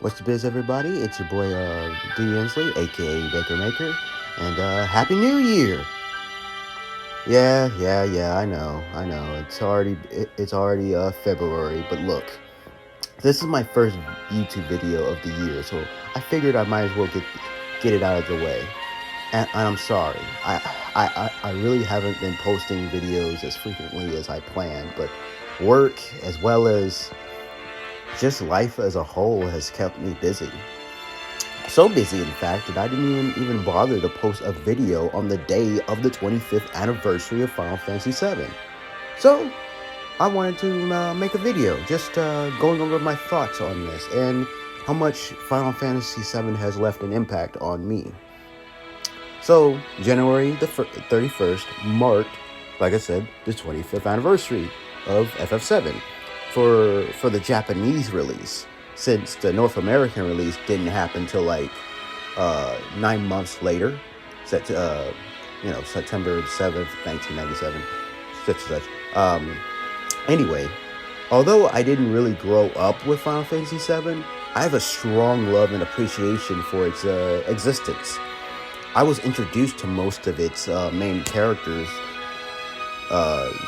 What's the biz, everybody? It's your boy, D. Inslee, aka Baker Maker, and Happy New Year! Yeah. I know. It's already February, but look, this is my first YouTube video of the year, so I figured I might as well get it out of the way. And I'm sorry, I really haven't been posting videos as frequently as I planned, but work as well as just life as a whole has kept me busy. So busy, in fact, that I didn't even bother to post a video on the day of the 25th anniversary of Final Fantasy VII. So, I wanted to make a video just going over my thoughts on this and how much Final Fantasy VII has left an impact on me. So, January the 31st marked, like I said, the 25th anniversary of FF7 for the Japanese release, since the North American release didn't happen till like 9 months later, September 7th, 1997, such and such. Anyway, although I didn't really grow up with Final Fantasy VII, I have a strong love and appreciation for its existence. I was introduced to most of its main characters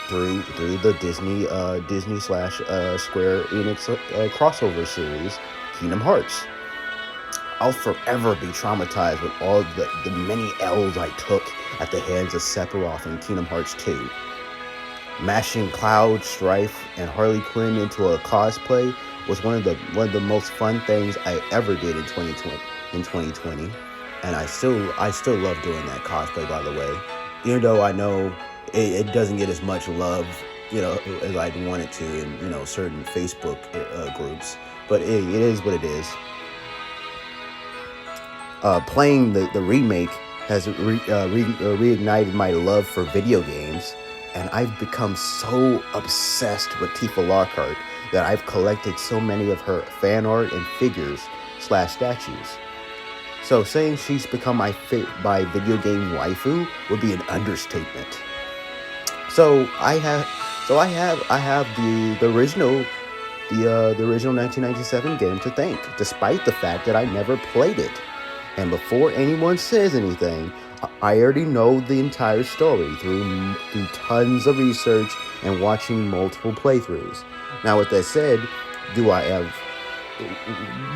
through the Disney / Square Enix crossover series, Kingdom Hearts. I'll forever be traumatized with all the many L's I took at the hands of Sephiroth in Kingdom Hearts 2. Mashing Cloud, Strife, and Harley Quinn into a cosplay was one of the most fun things I ever did in 2020. And I still love doing that cosplay, by the way. Even though I know it doesn't get as much love, as I'd want it to in, certain Facebook groups. But it is what it is. Playing the remake has reignited my love for video games, and I've become so obsessed with Tifa Lockhart that I've collected so many of her fan art and figures / statues. So saying she's become my video game waifu would be an understatement. So I have the original 1997 game to thank, despite the fact that I never played it. And before anyone says anything, I already know the entire story through tons of research and watching multiple playthroughs. Now, with that said, do I have...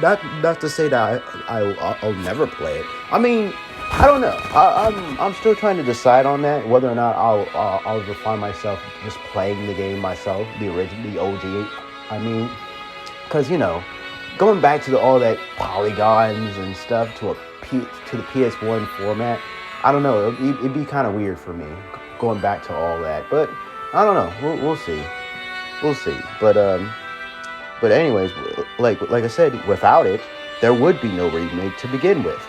Not to say that I'll never play it. I mean, I don't know. I'm still trying to decide on that, whether or not I'll ever find myself just playing the game myself, the OG. I mean, because going back to all that polygons and stuff to the PS1 format, I don't know. It'd be kind of weird for me going back to all that, but I don't know. We'll see. But anyways, like I said, without it, there would be no remake to begin with.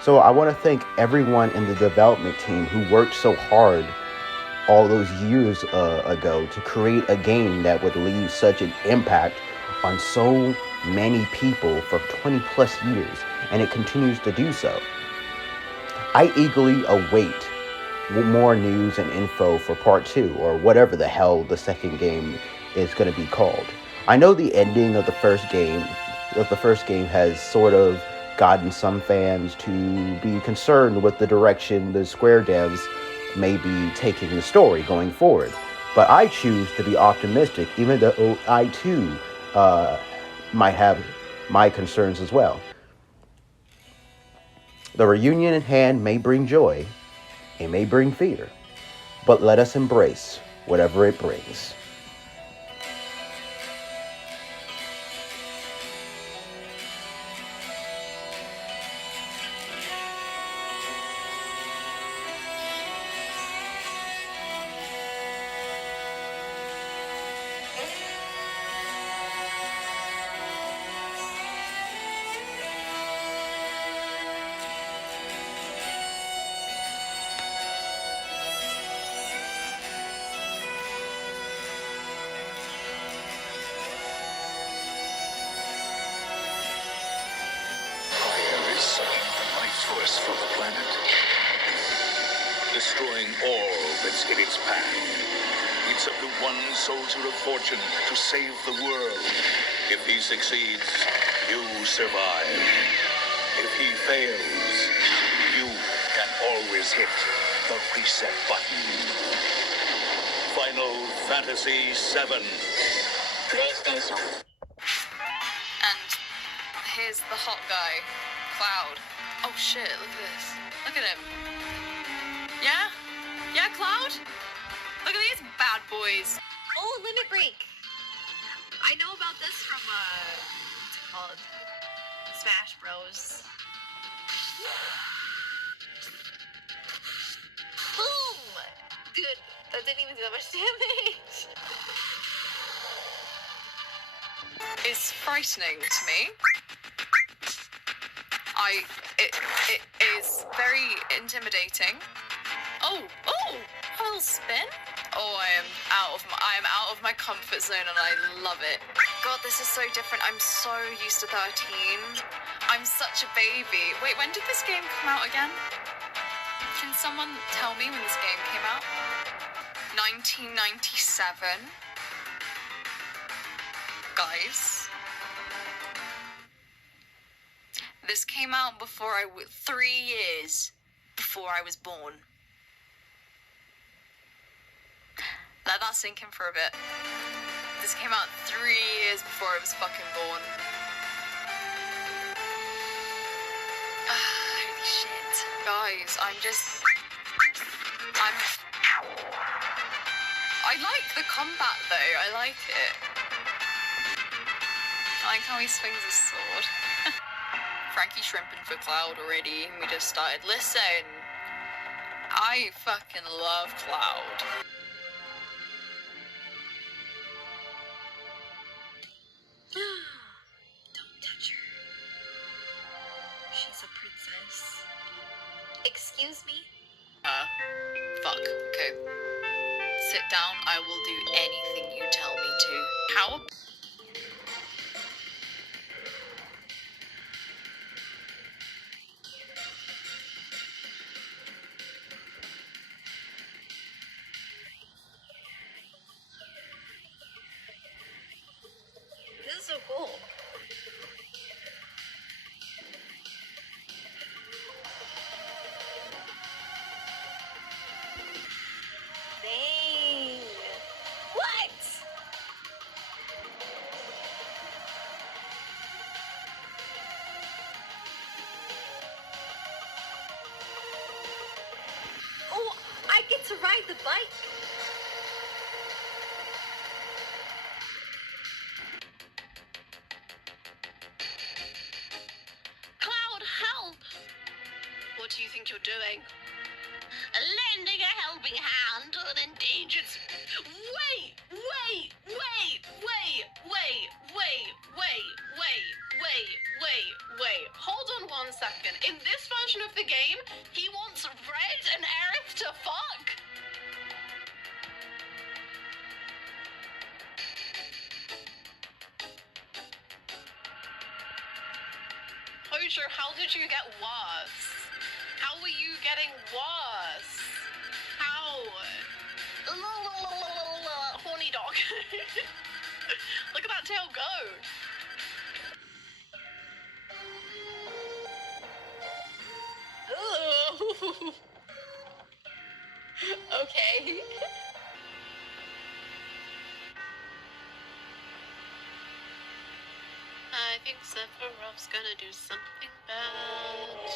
So I want to thank everyone in the development team who worked so hard all those years ago to create a game that would leave such an impact on so many people for 20 plus years, and it continues to do so. I eagerly await more news and info for part 2, or whatever the hell the second game is going to be called. I know the ending of the first game has sort of gotten some fans to be concerned with the direction the Square devs may be taking the story going forward. But I choose to be optimistic, even though I too might have my concerns as well. The reunion in hand may bring joy, it may bring fear, but let us embrace whatever it brings. For the planet, destroying all that's in its path. It's up to one soldier of fortune to save the world. If he succeeds, you survive. If he fails, you can always hit the reset button. Final Fantasy VII. PlayStation. And here's the hot guy, Cloud. Oh shit, look at this. Look at him. Yeah? Yeah, Cloud? Look at these bad boys. Oh, Limit Break. I know about this from, what's it called? Smash Bros. Boom! Dude, that didn't even do that much damage. Is frightening to me. It is very intimidating. Oh, a little spin. Oh, I am out of my comfort zone and I love it. God, this is so different. I'm so used to 13. I'm such a baby. Wait, when did this game come out again? Can someone tell me when this game came out? 1997. Guys. This came out before 3 years before I was born. Let that sink in for a bit. This came out 3 years before I was fucking born. Holy shit. Guys, I like the combat though, I like it. I like how he swings his sword. Frankie shrimping for Cloud already, and we just started. Listen, I fucking love Cloud. Don't touch her. She's a princess. Excuse me? Fuck, okay. Sit down, I will do anything you tell me to. How? This is so cool. Dang. What? Oh, I get to ride the bike. Cloud, help! What do you think you're doing? Lending a helping hand to an endangered... Wait. Hold on 1 second. In this version of the game, he wants Red and Aerith to fuck? Hoja, how did you get worse? How are you getting worse? How? Horny dog. Look at that tail go. Ooh. Okay. I think Sephiroth's gonna do something bad.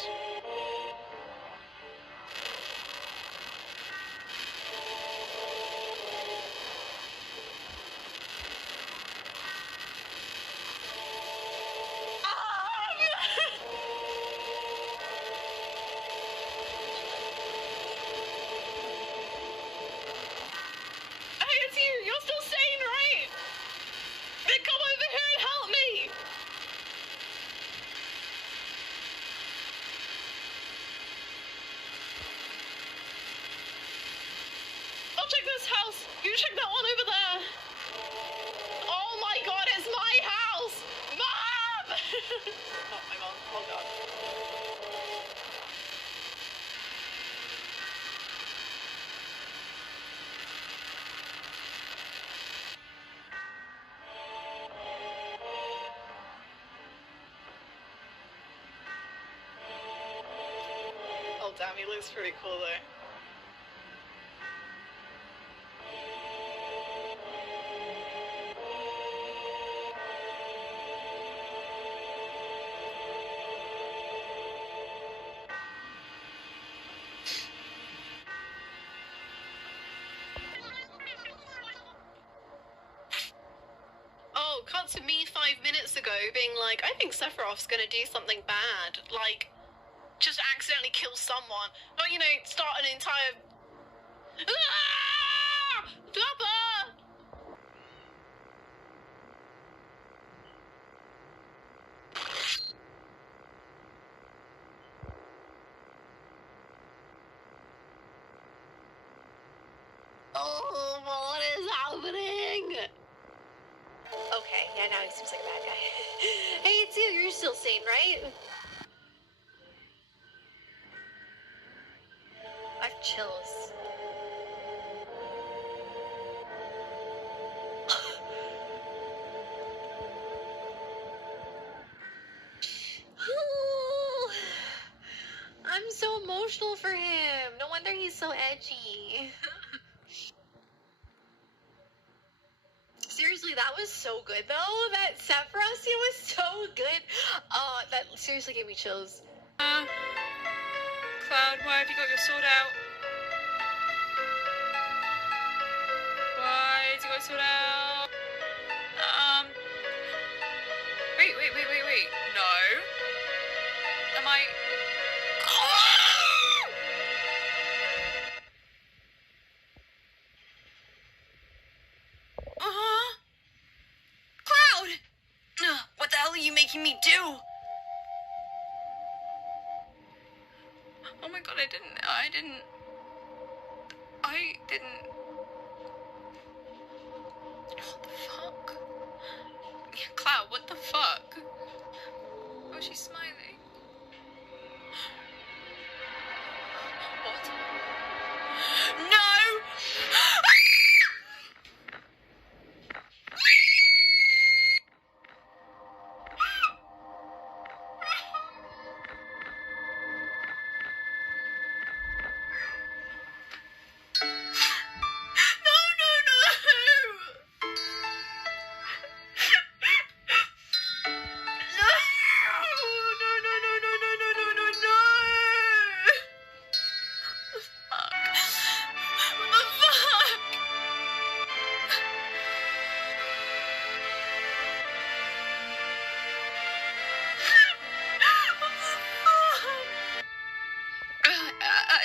Hey, it's you! You're still sane, right? Then come over here and help me! I'll check this house. You check that one over there. Oh my god, it's my house! Mom! Oh my god, oh god. damn, he looks pretty cool though. Oh, cut to me 5 minutes ago being like, I think Sephiroth's gonna do something bad. Like, just accidentally kill someone. Not, you know, start an entire... Ah! Papa! Oh, what is happening? Okay, yeah, now he seems like a bad guy. Hey, it's you. You're still sane, right? I have chills. I'm so emotional for him. No wonder he's so edgy. Seriously, that was so good though. That Sephiroth scene was so good. That seriously gave me chills. Cloud, why have you got your sword out? Why have you got your sword out? Wait. No. Am I... Cloud! What the hell are you making me do? Oh my god, I didn't... What the fuck? Yeah, Cloud, what the fuck? Oh, she's smiling. What? No!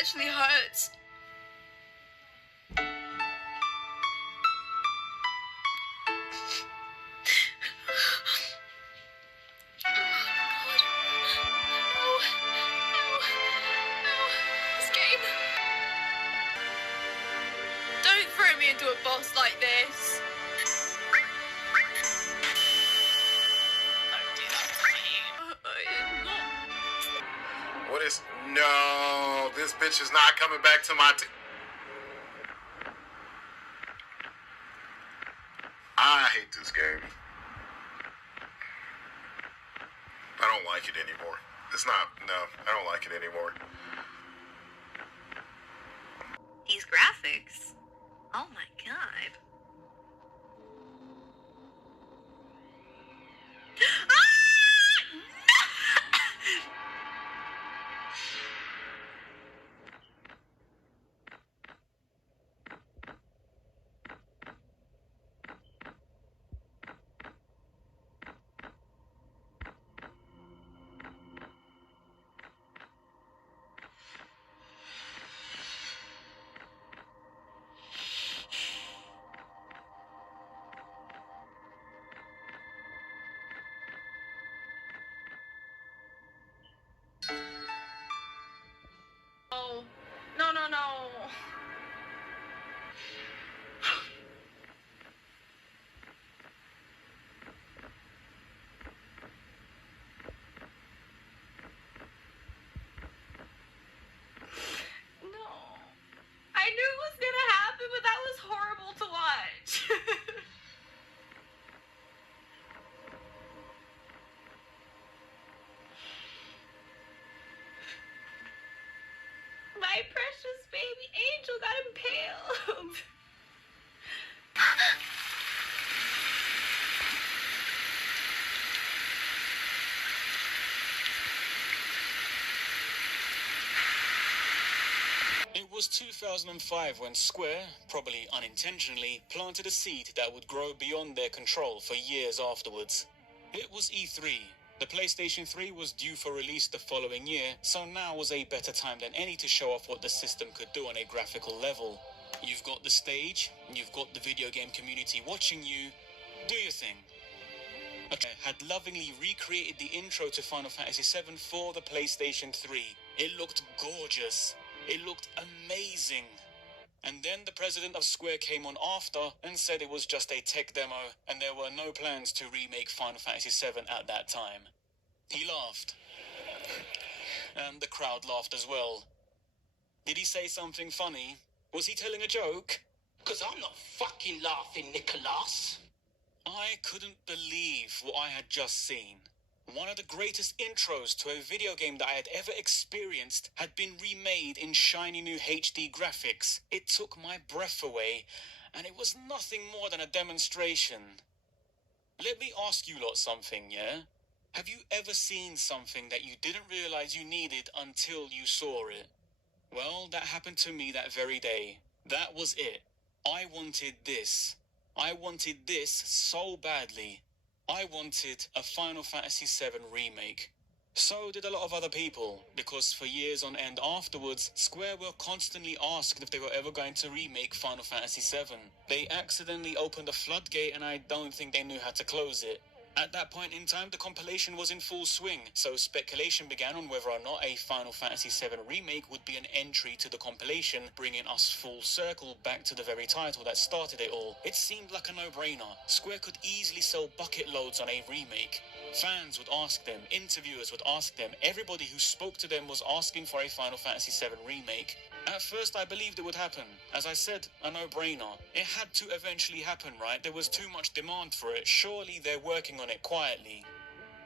Actually hurts. This game. Don't throw me into a boss like this. Don't do that to me. What is... No, this bitch is not coming back to my... I hate this game. I don't like it anymore. It's not... No, I don't like it anymore. These graphics. Oh my god. No. I knew it was gonna happen, but that was horrible to watch. precious baby angel got impaled. It was 2005 when Square, probably unintentionally, planted a seed that would grow beyond their control for years afterwards. It was E3. The PlayStation 3 was due for release the following year, so now was a better time than any to show off what the system could do on a graphical level. You've got the stage, you've got the video game community watching you. Do your thing. Had lovingly recreated the intro to Final Fantasy VII for the PlayStation 3. It looked gorgeous. It looked amazing. And then the president of Square came on after and said it was just a tech demo and there were no plans to remake Final Fantasy VII at that time. He laughed. And the crowd laughed as well. Did he say something funny? Was he telling a joke? 'Cause I'm not fucking laughing, Nicholas. I couldn't believe what I had just seen. One of the greatest intros to a video game that I had ever experienced had been remade in shiny new HD graphics. It took my breath away, and it was nothing more than a demonstration. Let me ask you lot something, yeah? Have you ever seen something that you didn't realize you needed until you saw it? Well, that happened to me that very day. That was it. I wanted this. I wanted this so badly. I wanted a Final Fantasy VII remake. So did a lot of other people, because for years on end afterwards, Square were constantly asked if they were ever going to remake Final Fantasy VII. They accidentally opened a floodgate and I don't think they knew how to close it. At that point in time, the compilation was in full swing, so speculation began on whether or not a Final Fantasy VII remake would be an entry to the compilation, bringing us full circle back to the very title that started it all. It seemed like a no-brainer. Square could easily sell bucket loads on a remake. Fans would ask them, interviewers would ask them, everybody who spoke to them was asking for a Final Fantasy VII remake. At first I believed it would happen. As I said, a no-brainer. It had to eventually happen, right? There was too much demand for it. Surely they're working on it quietly.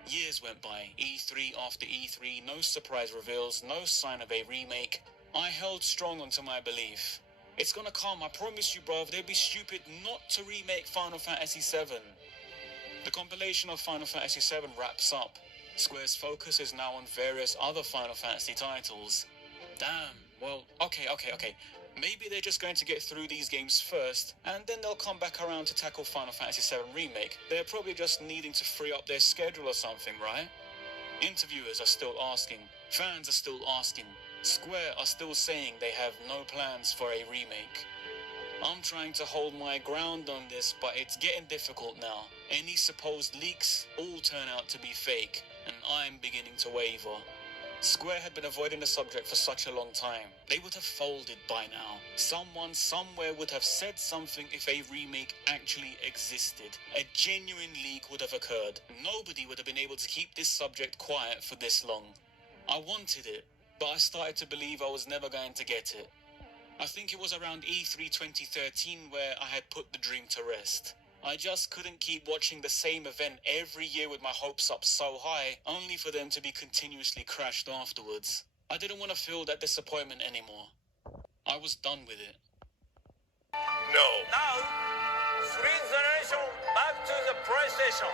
Years went by, E3 after E3, no surprise reveals, no sign of a remake. I held strong onto my belief. It's gonna come, I promise you, bruv. They'd be stupid not to remake Final Fantasy VII. The compilation of Final Fantasy VII wraps up. Square's focus is now on various other Final Fantasy titles. Damn, well, okay. Maybe they're just going to get through these games first, and then they'll come back around to tackle Final Fantasy VII Remake. They're probably just needing to free up their schedule or something, right? Interviewers are still asking. Fans are still asking. Square are still saying they have no plans for a remake. I'm trying to hold my ground on this, but it's getting difficult now. Any supposed leaks all turn out to be fake, and I'm beginning to waver. Square had been avoiding the subject for such a long time. They would have folded by now. Someone somewhere would have said something if a remake actually existed. A genuine leak would have occurred. Nobody would have been able to keep this subject quiet for this long. I wanted it, but I started to believe I was never going to get it. I think it was around E3 2013 where I had put the dream to rest. I just couldn't keep watching the same event every year with my hopes up so high, only for them to be continuously crashed afterwards. I didn't want to feel that disappointment anymore. I was done with it. No. Now, 3 generation back to the PlayStation.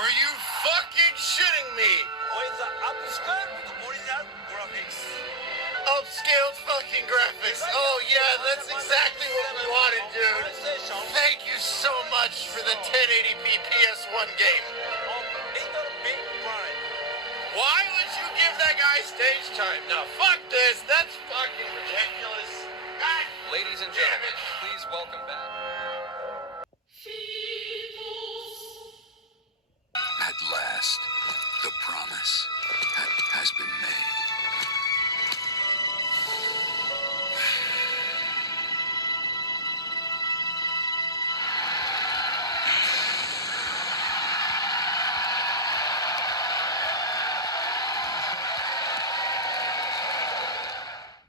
Are you fucking shitting me? With the upscaled original graphics. Upscaled fucking graphics. Oh yeah, that's exactly what we wanted, dude. Thank you so much for the 1080p PS1 game. Why would you give that guy stage time? Now fuck this. That's fucking ridiculous. God. Ladies and gentlemen, please welcome back. At last, the promise has been made.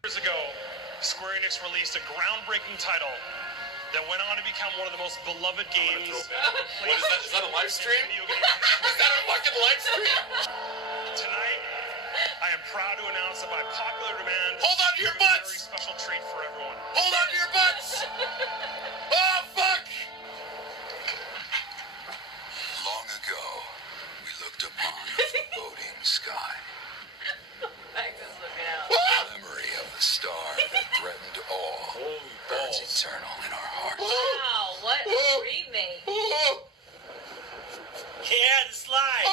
Years ago, Square Enix released a groundbreaking title that went on to become one of the most beloved games. What is that? Is that a live stream? Is that a fucking live stream? Tonight, I I am proud to announce that by popular demand, Hold on to your we have a butts! very special treat for everyone. Hold on to your butts! Oh, fuck! Long ago, we looked upon the foreboding sky. Max is looking out. The memory of the star that threatened all burns eternal in our hearts. Wow, what a remake. Yeah, the slide.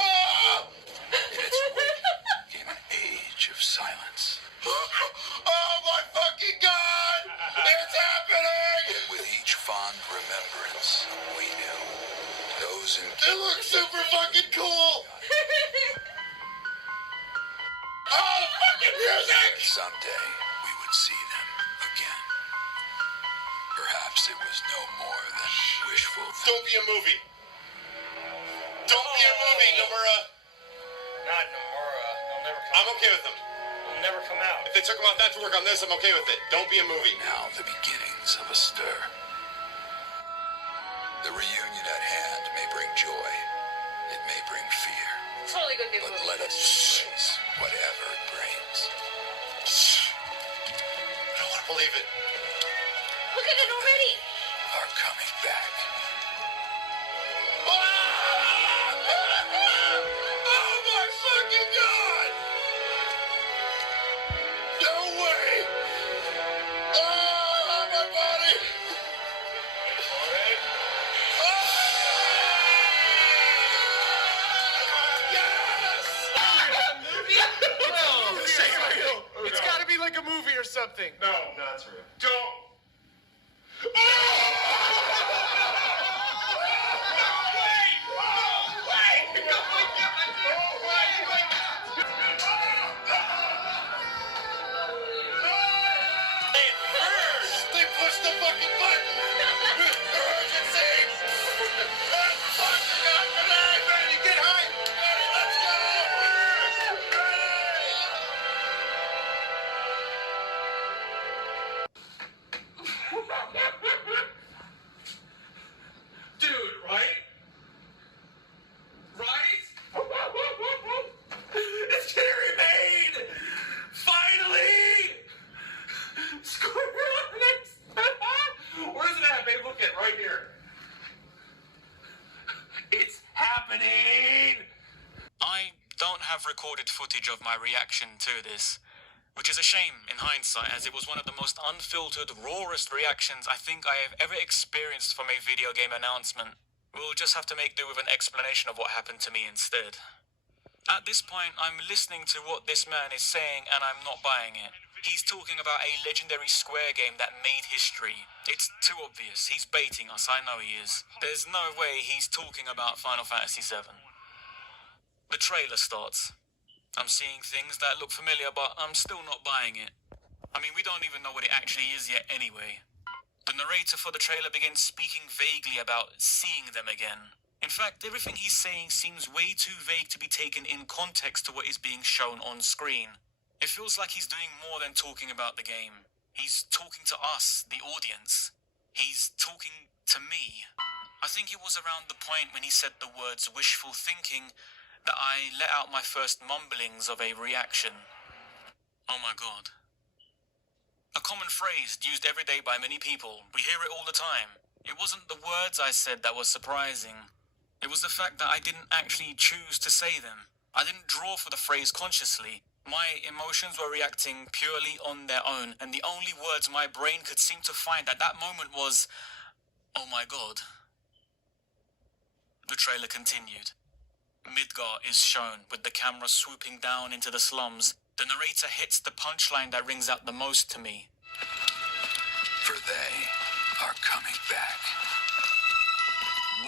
In its wake came an age of silence. Oh my fucking god! It's happening! With each fond remembrance, we knew those in It looks super fucking cool! Oh, fucking music! someday we would see them again. Perhaps it was no more than wishful Don't be a movie. Don't be a movie, Nomura. Not Nomura. They'll never come I'm okay with them. They'll never come out. If they took them out that to work on this, I'm okay with it. Don't be a movie. now the beginnings of a stir. The reunion at hand may bring joy. It may bring fear. Totally gonna be a But movie. let us embrace whatever it brings. I don't want to believe it. Look at it already. Are coming back. Oh my fucking god! No way! Oh, my body! It's gotta be like a movie or something. No, that's real. Don't. They pushed the fucking button! Emergency! That's fucking up tonight! Ready, get hype! Ready, let's go! Dude, right? Right? It's getting remade! Finally! Square Enix! Where's it at, babe? Look at it right here. It's happening! I don't have recorded footage of my reaction to this, which is a shame in hindsight, as it was one of the most unfiltered, rawest reactions I think I have ever experienced from a video game announcement. We'll just have to make do with an explanation of what happened to me instead. At this point, I'm listening to what this man is saying and I'm not buying it. He's talking about a legendary Square game that made history. It's too obvious. He's baiting us, I know he is. There's no way he's talking about Final Fantasy VII. The trailer starts. I'm seeing things that look familiar, but I'm still not buying it. I mean, we don't even know what it actually is yet anyway. The narrator for the trailer begins speaking vaguely about seeing them again. In fact, everything he's saying seems way too vague to be taken in context to what is being shown on screen. It feels like he's doing more than talking about the game. He's talking to us, the audience. He's talking to me. I think it was around the point when he said the words wishful thinking that I let out my first mumblings of a reaction. Oh my god. A common phrase used every day by many people. We hear it all the time. It wasn't the words I said that was surprising. It was the fact that I didn't actually choose to say them. I didn't draw for the phrase consciously. My emotions were reacting purely on their own, and the only words my brain could seem to find at that moment was, oh my god. The trailer continued. Midgar is shown, with the camera swooping down into the slums. The narrator hits the punchline that rings out the most to me. For they are coming back.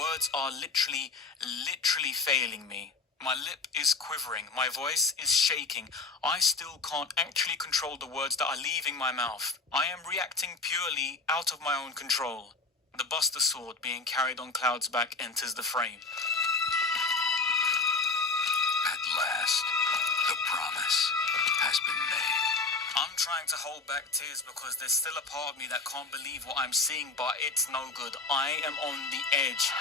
Words are literally failing me. My lip is quivering, my voice is shaking. I still can't actually control the words that are leaving my mouth. I am reacting purely out of my own control. The Buster Sword being carried on Cloud's back enters the frame. At last, the promise has been made. I'm trying to hold back tears because there's still a part of me that can't believe what I'm seeing, but it's no good. I am on the edge.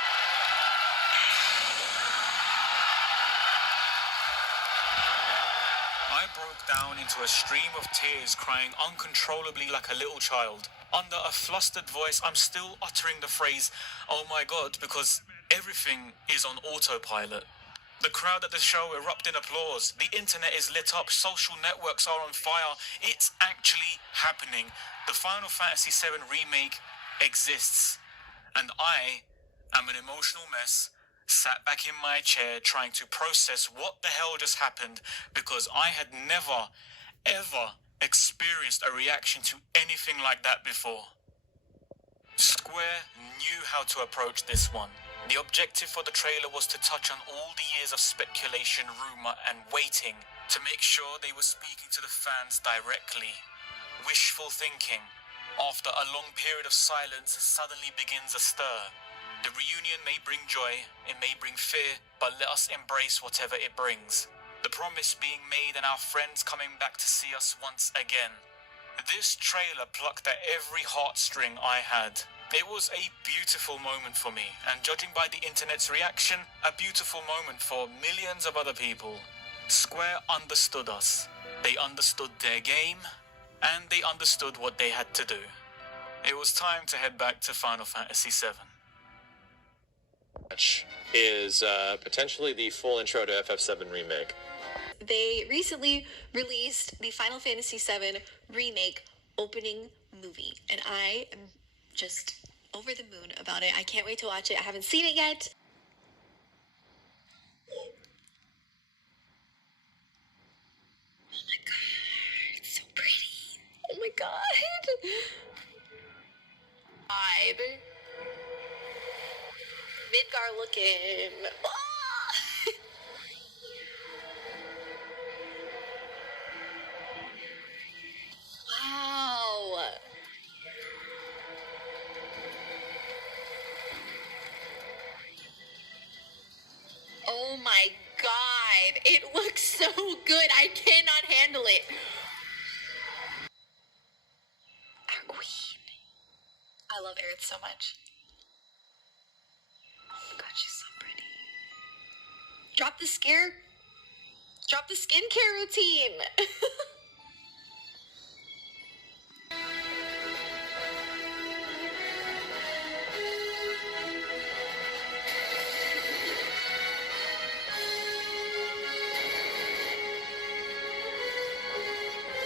I broke down into a stream of tears, crying uncontrollably like a little child. Under a flustered voice, I'm still uttering the phrase, "Oh my god," because everything is on autopilot. The crowd at the show erupt in applause. The internet is lit up. Social networks are on fire. It's actually happening. The Final Fantasy VII Remake exists. And I am an emotional mess, sat back in my chair trying to process what the hell just happened, because I had never, ever experienced a reaction to anything like that before. Square knew how to approach this one. The objective for the trailer was to touch on all the years of speculation, rumor, and waiting to make sure they were speaking to the fans directly. Wishful thinking. After a long period of silence, suddenly begins a stir. The reunion may bring joy, it may bring fear, but let us embrace whatever it brings. The promise being made and our friends coming back to see us once again. This trailer plucked at every heartstring I had. It was a beautiful moment for me, and judging by the internet's reaction, a beautiful moment for millions of other people. Square understood us. They understood their game, and they understood what they had to do. It was time to head back to Final Fantasy VII. Is potentially the full intro to FF7 Remake. They recently released the Final Fantasy VII Remake opening movie, and I am just over the moon about it. I can't wait to watch it. I haven't seen it yet. Oh my god, it's so pretty. Oh my god. Vibe. Midgar looking. Ah! Wow. Oh my god. It looks so good. I cannot handle it. Our queen. I love Aerith so much. Oh my god, she's so pretty. Drop the skincare routine.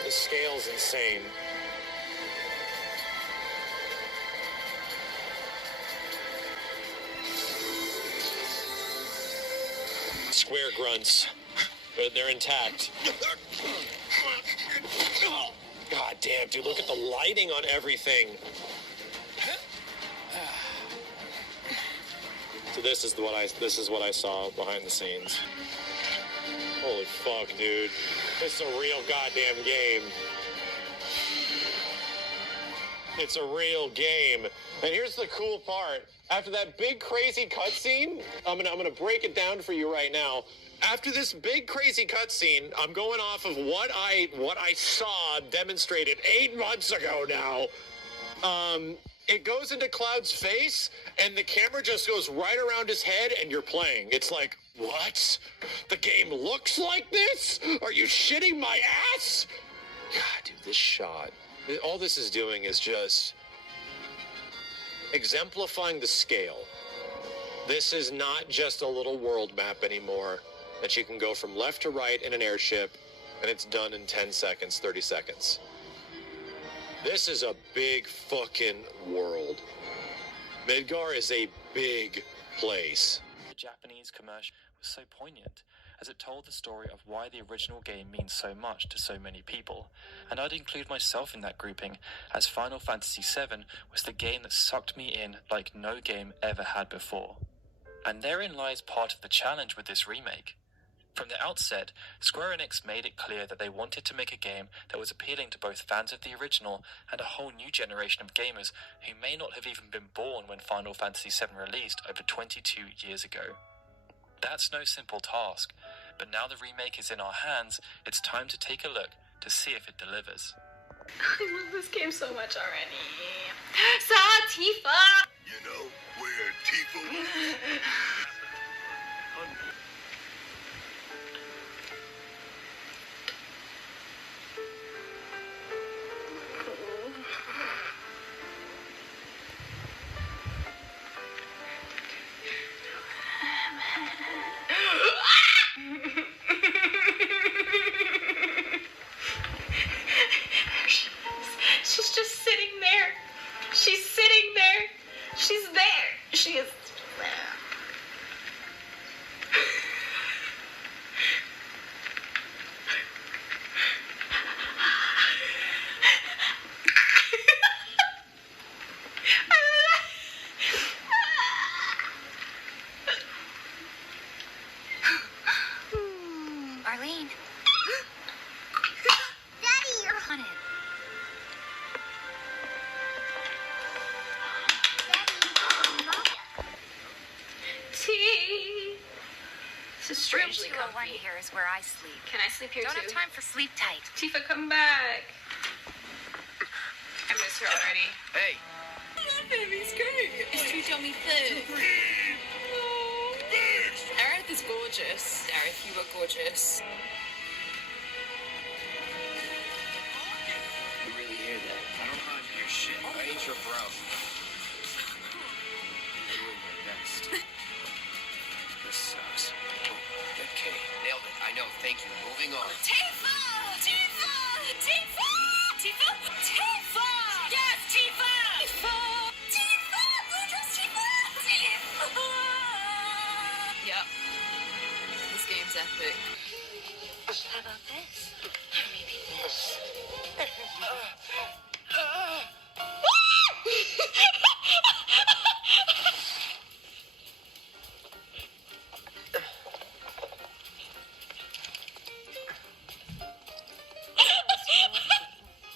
The scale's insane. Square grunts. They're intact. God damn, dude, look at the lighting on everything. So this is what I saw behind the scenes. Holy fuck, dude. This is a real goddamn game. It's a real game. And here's the cool part. After that big crazy cutscene, I'm gonna break it down for you right now. After this big crazy cutscene, I'm going off of what I saw demonstrated 8 months ago now. It goes into Cloud's face, and the camera just goes right around his head, and you're playing. It's like, what? The game looks like this? Are you shitting my ass? God, dude, this shot. All this is doing is just exemplifying the scale. This is not just a little world map anymore that you can go from left to right in an airship, and it's done in 10 seconds, 30 seconds. This is a big fucking world. Midgar is a big place. The Japanese commercial was so poignant, as it told the story of why the original game means so much to so many people, and I'd include myself in that grouping, as Final Fantasy VII was the game that sucked me in like no game ever had before. And therein lies part of the challenge with this remake. From the outset, Square Enix made it clear that they wanted to make a game that was appealing to both fans of the original and a whole new generation of gamers who may not have even been born when Final Fantasy VII released over 22 years ago. That's no simple task, but now the remake is in our hands, it's time to take a look to see if it delivers. I love this game so much already. Tifa! You know where Tifa was? here is where I sleep. Can I sleep here Don't too? have time for sleep tight. Tifa, come back. I miss her already. Hey. I love him. He's great. He's too dummy thick. Aerith is gorgeous. Aerith, you are gorgeous. You really hear that? I don't mind your shit. I ain't your bro. Doing my best. This sucks. Okay, nailed it. I know. Thank you. Moving on. Tifa! Tifa! Tifa! Tifa! Tifa! Yes, Tifa! Tifa! Tifa! Blue dress Tifa! Tifa! Yep. This game's epic. How about this? Or maybe this?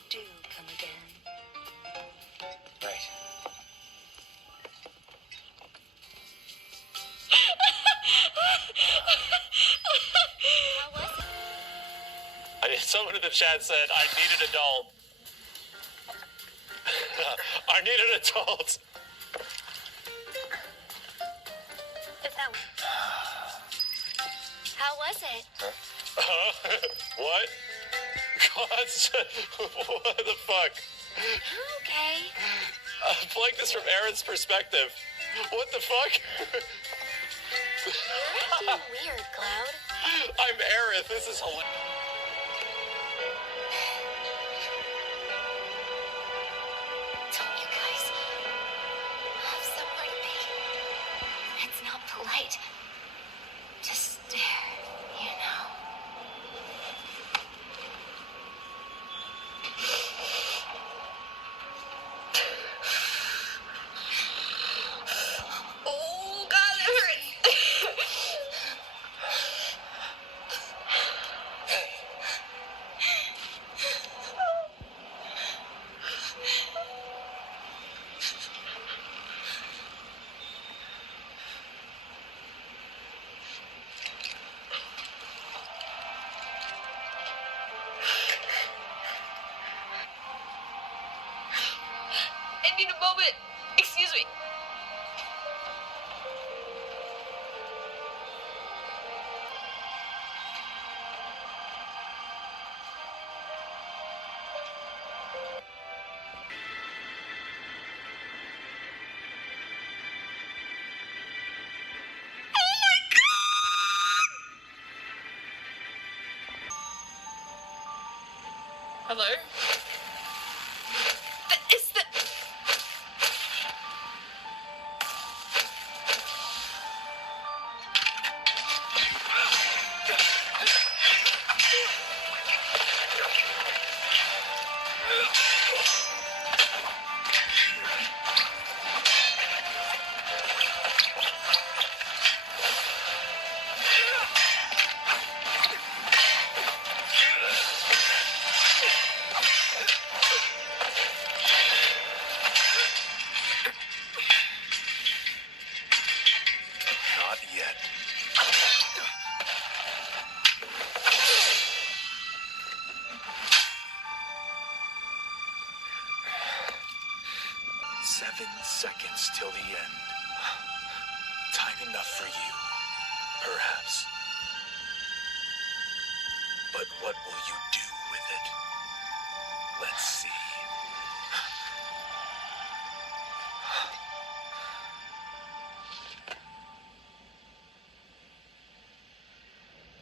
Do come again. Right. Someone in the chat said, I need an adult. I need an adult. How was it? What? What the fuck? Okay. Playing this from Aaron's perspective. What the fuck? You're acting weird, Cloud. I'm Aerith. This is hilarious. Don't you guys have somewhere to be? It's not polite to stare, you know. Oh, God, that hurts. I need a moment. Excuse me. Hello? Is the... Not yet. Seven seconds till the end. Time enough for you, perhaps. But what will you do with it? Let's see.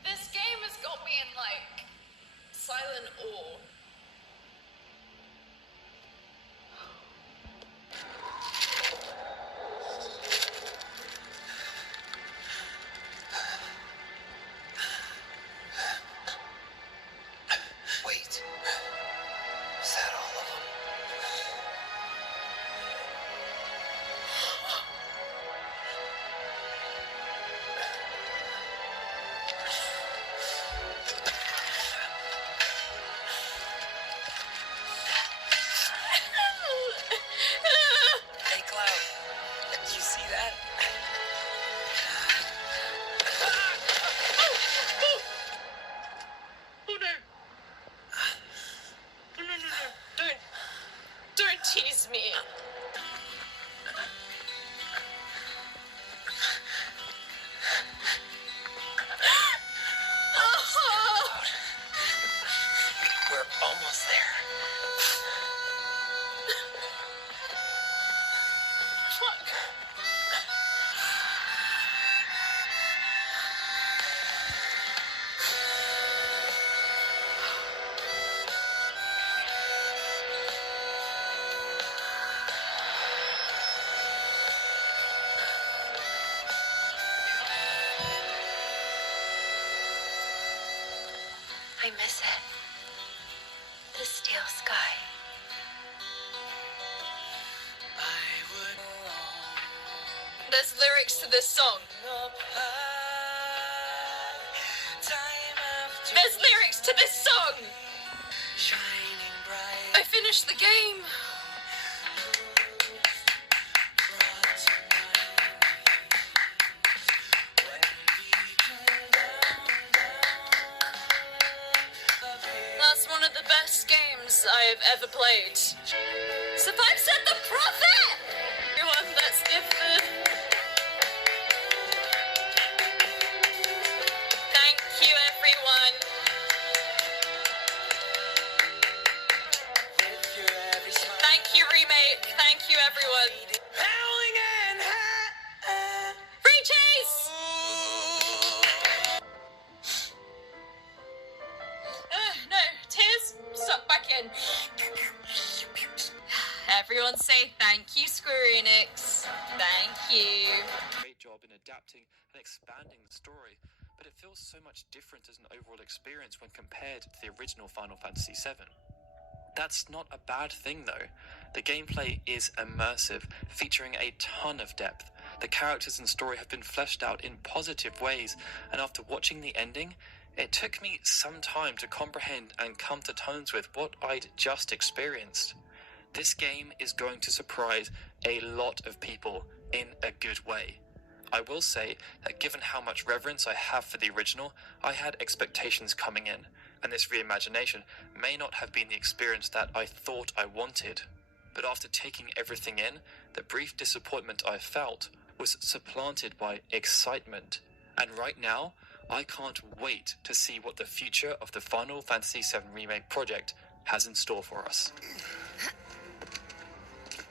This game has got me in, like, silent awe. Wait. Is that all of them? I miss it. The steel sky. There's lyrics to this song. There's lyrics to this song! I finished the game! That's one of the best games I have ever played. Survive said the prophet! Everyone, let's give the... Thank you, everyone. Thank you, Remake. Thank you, everyone. Free chase! No, tears. Suck back in. Everyone say thank you, Square Enix. Thank you. Great job in adapting and expanding the story, but it feels so much different as an overall experience when compared to the original Final Fantasy VII. That's not a bad thing though. The gameplay is immersive, featuring a ton of depth. The characters and story have been fleshed out in positive ways, and after watching the ending, it took me some time to comprehend and come to terms with what I'd just experienced. This game is going to surprise a lot of people in a good way. I will say that given how much reverence I have for the original, I had expectations coming in, and this reimagination may not have been the experience that I thought I wanted. But after taking everything in, the brief disappointment I felt was supplanted by excitement. And right now, I can't wait to see what the future of the Final Fantasy VII Remake project has in store for us.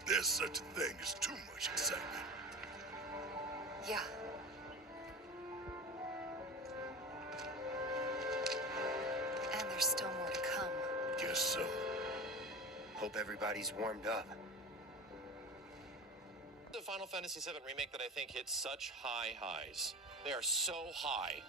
There's such a thing as too much excitement. Yeah. And there's still more to come. Guess so. Hope everybody's warmed up. The Final Fantasy VII Remake that I think hits such high highs. They are so high,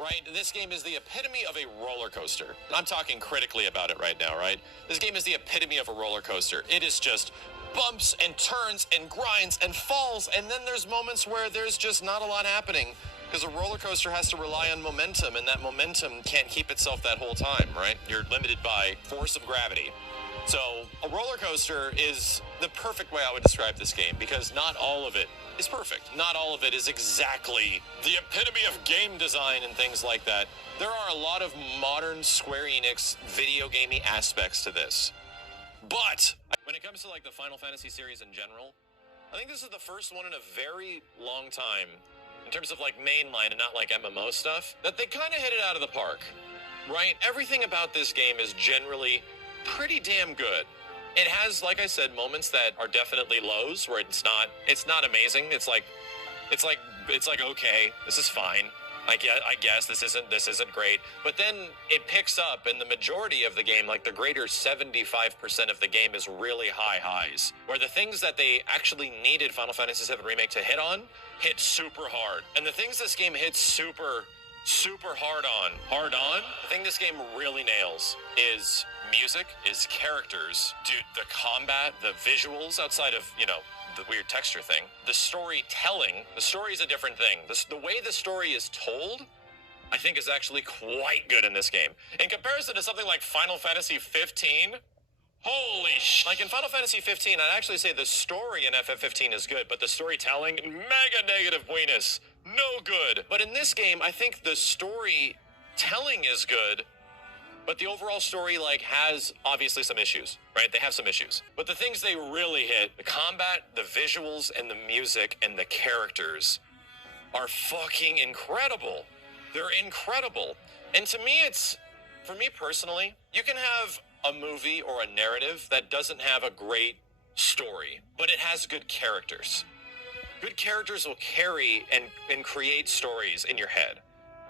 right? This game is the epitome of a roller coaster. I'm talking critically about it right now, right? This game is the epitome of a roller coaster. It is just bumps and turns and grinds and falls, and then there's moments where there's just not a lot happening because a roller coaster has to rely on momentum, and that momentum can't keep itself that whole time, right? You're limited by force of gravity. So a roller coaster is the perfect way I would describe this game, because not all of it is perfect. Not all of it is exactly the epitome of game design and things like that. There are a lot of modern Square Enix video gamey aspects to this. But when it comes to like the Final Fantasy series in general, I think this is the first one in a very long time, in terms of like mainline and not like MMO stuff, that they kind of hit it out of the park, right? Everything about this game is generally pretty damn good. It has, like I said, moments that are definitely lows, where it's not amazing. It's like okay, this is fine. I guess this isn't great. But then it picks up, and the majority of the game, like the greater 75% of the game, is really high highs, where the things that they actually needed Final Fantasy VII Remake to hit on, hit super hard. And the things this game hits super hard on, the thing this game really nails is music, is characters. Dude, the combat, the visuals, outside of, the weird texture thing, the storytelling. The story is a different thing. The way the story is told, I think, is actually quite good in this game. In comparison to something like Final Fantasy 15, holy sh! Like in Final Fantasy 15, I'd actually say the story in FF15 is good, but the storytelling, mega negative buenos. No good. But in this game, I think the storytelling is good, but the overall story, has obviously some issues, right? They have some issues. But the things they really hit, the combat, the visuals, and the music, and the characters are fucking incredible. They're incredible. And to me, for me personally, you can have a movie or a narrative that doesn't have a great story, but it has good characters. Good characters will carry and create stories in your head.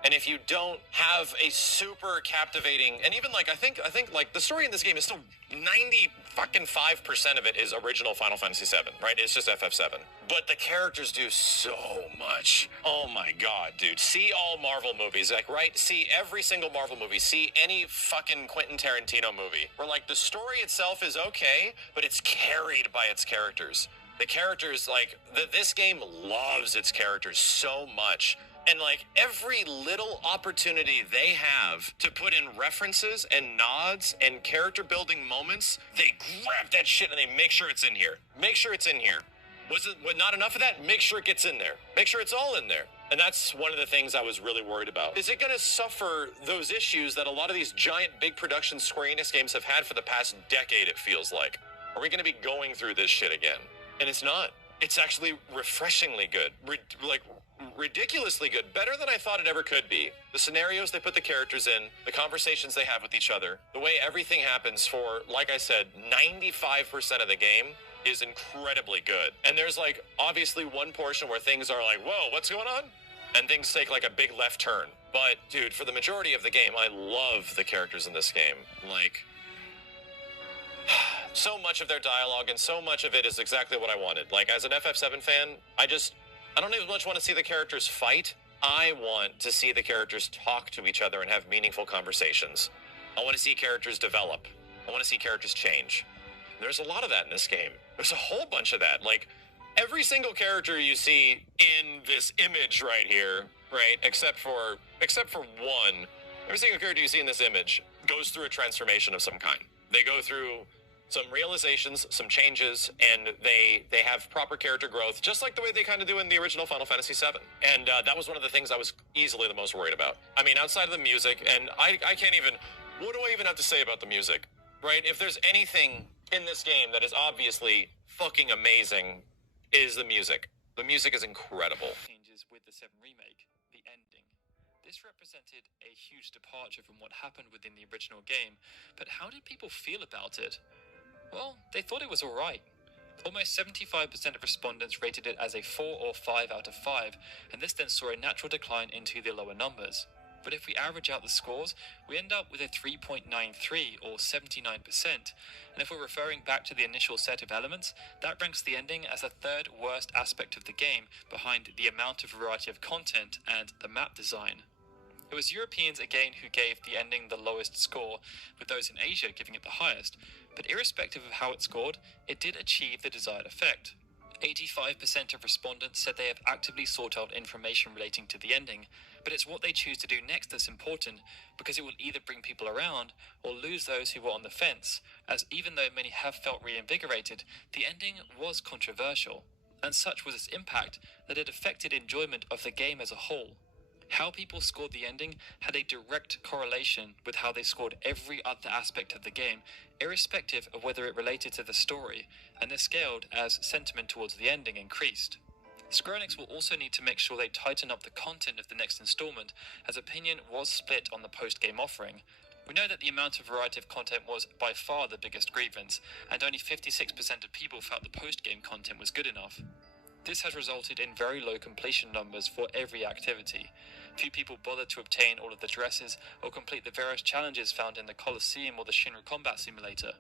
And if you don't have a super captivating, and even like I think like the story in this game is still 95% of it is original Final Fantasy VII, right? It's just FF7. But the characters do so much. Oh my god, dude. See all Marvel movies, like, right? See every single Marvel movie. See any fucking Quentin Tarantino movie. Where like the story itself is okay, but it's carried by its characters. The characters, like, this game loves its characters so much. And, like, every little opportunity they have to put in references and nods and character-building moments, they grab that shit and they make sure it's in here. Make sure it's in here. Was not enough of that? Make sure it gets in there. Make sure it's all in there. And that's one of the things I was really worried about. Is it going to suffer those issues that a lot of these giant, big production Square Enix games have had for the past decade, it feels like? Are we going to be going through this shit again? And it's not. It's actually refreshingly good. Ridiculously good. Better than I thought it ever could be. The scenarios they put the characters in, the conversations they have with each other, the way everything happens for, like I said, 95% of the game is incredibly good. And there's like, obviously one portion where things are like, whoa, what's going on? And things take like a big left turn. But dude, for the majority of the game, I love the characters in this game. Like, so much of their dialogue and so much of it is exactly what I wanted. Like, as an FF7 fan, I don't even much want to see the characters fight. I want to see the characters talk to each other and have meaningful conversations. I want to see characters develop. I want to see characters change. There's a lot of that in this game. There's a whole bunch of that. Like, every single character you see in this image right here, right, except for one, every single character you see in this image goes through a transformation of some kind. They go through some realizations, some changes, and they have proper character growth, just like the way they kind of do in the original Final Fantasy VII. And that was one of the things I was easily the most worried about. I mean, outside of the music, and I can't even, what do I even have to say about the music, right? If there's anything in this game that is obviously fucking amazing, is the music. The music is incredible. Changes with the 7 Remake, the ending. This represented a huge departure from what happened within the original game, but how did people feel about it? Well, they thought it was alright. Almost 75% of respondents rated it as a 4 or 5 out of 5, and this then saw a natural decline into the lower numbers. But if we average out the scores, we end up with a 3.93 or 79%, and if we're referring back to the initial set of elements, that ranks the ending as the third worst aspect of the game, behind the amount of variety of content and the map design. It was Europeans again who gave the ending the lowest score, with those in Asia giving it the highest, but irrespective of how it scored, it did achieve the desired effect. 85% of respondents said they have actively sought out information relating to the ending, but it's what they choose to do next that's important, because it will either bring people around or lose those who were on the fence, as even though many have felt reinvigorated, the ending was controversial, and such was its impact that it affected enjoyment of the game as a whole. How people scored the ending had a direct correlation with how they scored every other aspect of the game, irrespective of whether it related to the story, and this scaled as sentiment towards the ending increased. Square Enix will also need to make sure they tighten up the content of the next installment, as opinion was split on the post-game offering. We know that the amount of variety of content was by far the biggest grievance, and only 56% of people felt the post-game content was good enough. This has resulted in very low completion numbers for every activity. Few people bothered to obtain all of the dresses or complete the various challenges found in the Colosseum or the Shinra Combat Simulator.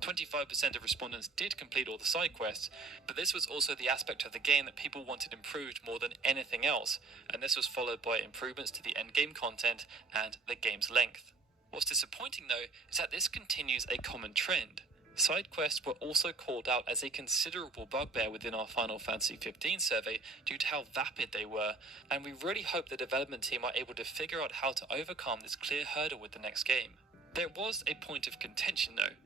25% of respondents did complete all the side quests, but this was also the aspect of the game that people wanted improved more than anything else, and this was followed by improvements to the endgame content and the game's length. What's disappointing though is that this continues a common trend. Side quests were also called out as a considerable bugbear within our Final Fantasy XV survey due to how vapid they were, and we really hope the development team are able to figure out how to overcome this clear hurdle with the next game. There was a point of contention though.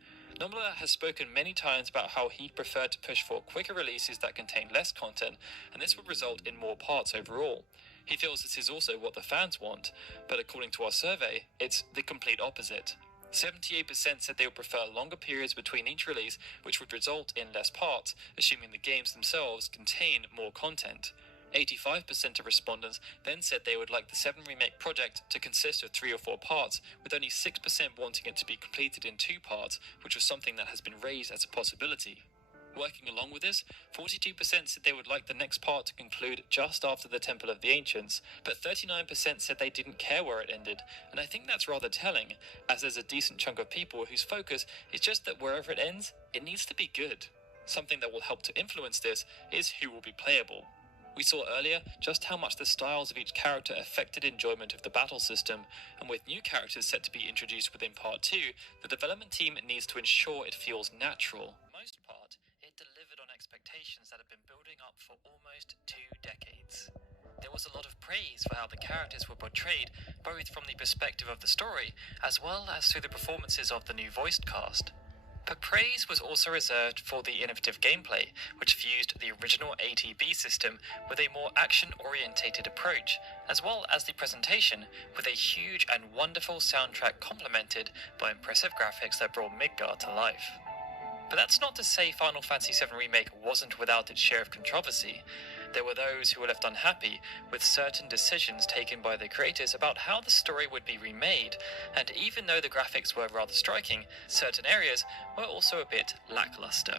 NOMURA has spoken many times about how he'd prefer to push for quicker releases that contain less content, and this would result in more parts overall. He feels this is also what the fans want, but according to our survey, it's the complete opposite. 78% said they would prefer longer periods between each release, which would result in less parts, assuming the games themselves contain more content. 85% of respondents then said they would like the 7 Remake project to consist of 3 or 4 parts, with only 6% wanting it to be completed in 2 parts, which was something that has been raised as a possibility. Working along with this, 42% said they would like the next part to conclude just after the Temple of the Ancients, but 39% said they didn't care where it ended, and I think that's rather telling, as there's a decent chunk of people whose focus is just that wherever it ends, it needs to be good. Something that will help to influence this is who will be playable. We saw earlier just how much the styles of each character affected enjoyment of the battle system, and with new characters set to be introduced within Part 2, the development team needs to ensure it feels natural. For the most part, it delivered on expectations that have been building up for almost 2 decades. There was a lot of praise for how the characters were portrayed, both from the perspective of the story, as well as through the performances of the new voiced cast. But praise was also reserved for the innovative gameplay, which fused the original ATB system with a more action-orientated approach, as well as the presentation, with a huge and wonderful soundtrack complemented by impressive graphics that brought Midgard to life. But that's not to say Final Fantasy VII Remake wasn't without its share of controversy. There were those who were left unhappy with certain decisions taken by the creators about how the story would be remade, and even though the graphics were rather striking, certain areas were also a bit lackluster.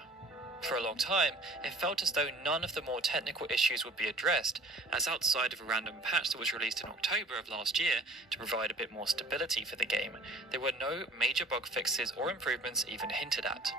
For a long time, it felt as though none of the more technical issues would be addressed, as outside of a random patch that was released in October of last year to provide a bit more stability for the game, there were no major bug fixes or improvements even hinted at.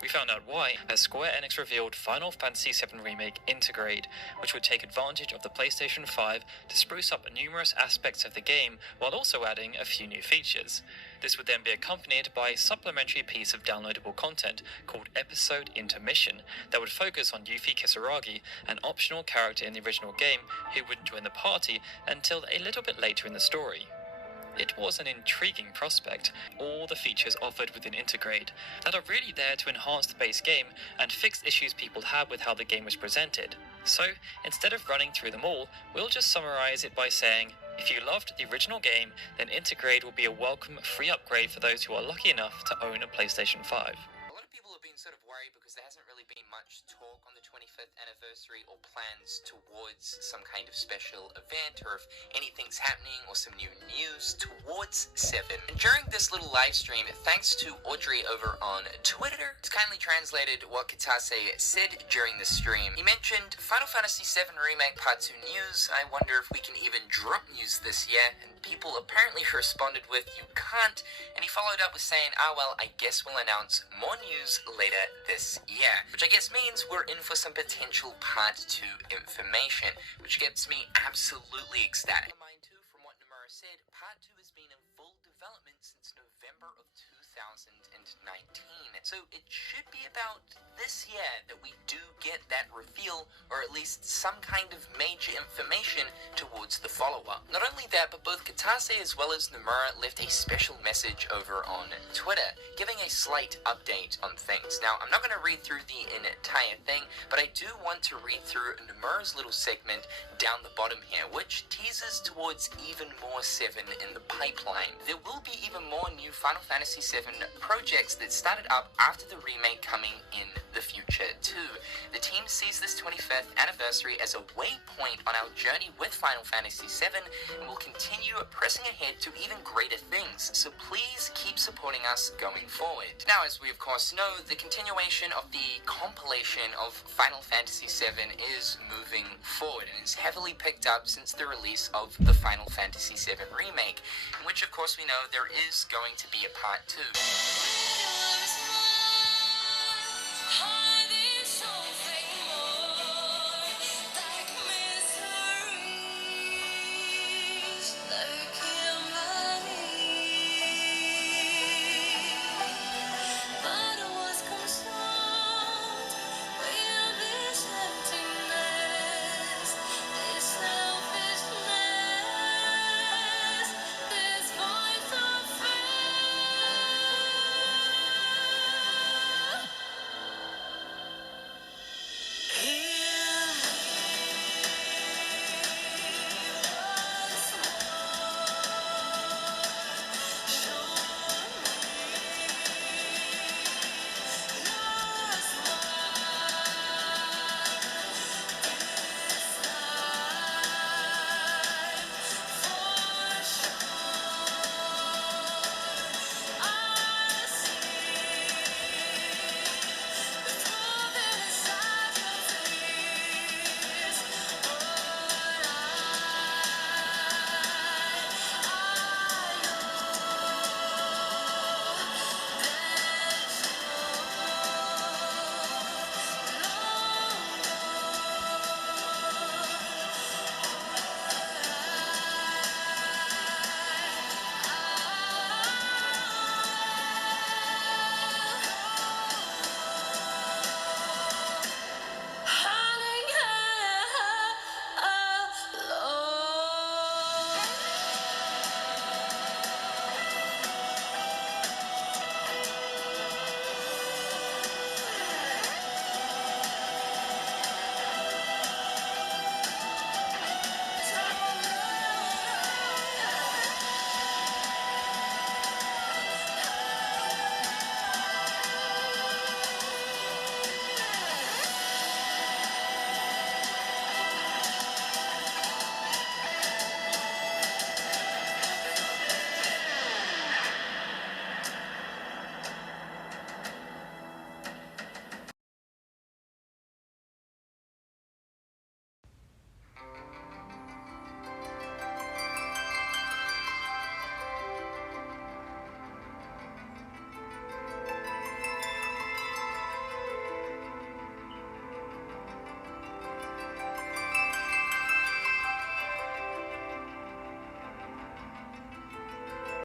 We found out why, as Square Enix revealed Final Fantasy VII Remake Intergrade, which would take advantage of the PlayStation 5 to spruce up numerous aspects of the game while also adding a few new features. This would then be accompanied by a supplementary piece of downloadable content called Episode Intermission that would focus on Yuffie Kisaragi, an optional character in the original game who wouldn't join the party until a little bit later in the story. It was an intriguing prospect, all the features offered within Intergrade, that are really there to enhance the base game and fix issues people had with how the game was presented. So, instead of running through them all, we'll just summarize it by saying, if you loved the original game, then Intergrade will be a welcome free upgrade for those who are lucky enough to own a PlayStation 5. A lot of people have been sort of worried because there hasn't really been much talk on the 25th anniversary or plans towards some kind of special event, or if anything's happening or some new news towards 7. And during this little live stream, thanks to Audrey over on Twitter, it's kindly translated what Kitase said during the stream. He mentioned Final Fantasy VII Remake Part 2 news. I wonder if we can even drop news this year, and people apparently responded with, you can't, and he followed up with saying, well, I guess we'll announce more news later this year, which I guess means we're in for some potential Part 2 information, which gets me absolutely ecstatic. Mind too, from what NOMURA said, Part 2 has been in full development since November of 2019, so it should be about this year that we do get that reveal, or at least some kind of major information towards the follow-up. Not only that, but both Kitase as well as NOMURA left a special message over on Twitter, giving a slight update on things. Now, I'm not going to read through the entire thing, but I do want to read through NOMURA's little segment down the bottom here, which teases towards even more 7 in the pipeline. There will be even more new Final Fantasy VII projects that started up after the remake coming in the future too. The team sees this 25th anniversary as a waypoint on our journey with Final Fantasy VII, and will continue pressing ahead to even greater things, so please keep supporting us going forward. Now, as we of course know, the continuation of the compilation of Final Fantasy VII is moving forward, and it's heavily picked up since the release of the Final Fantasy VII Remake, in which of course we know there is going to be a Part 2.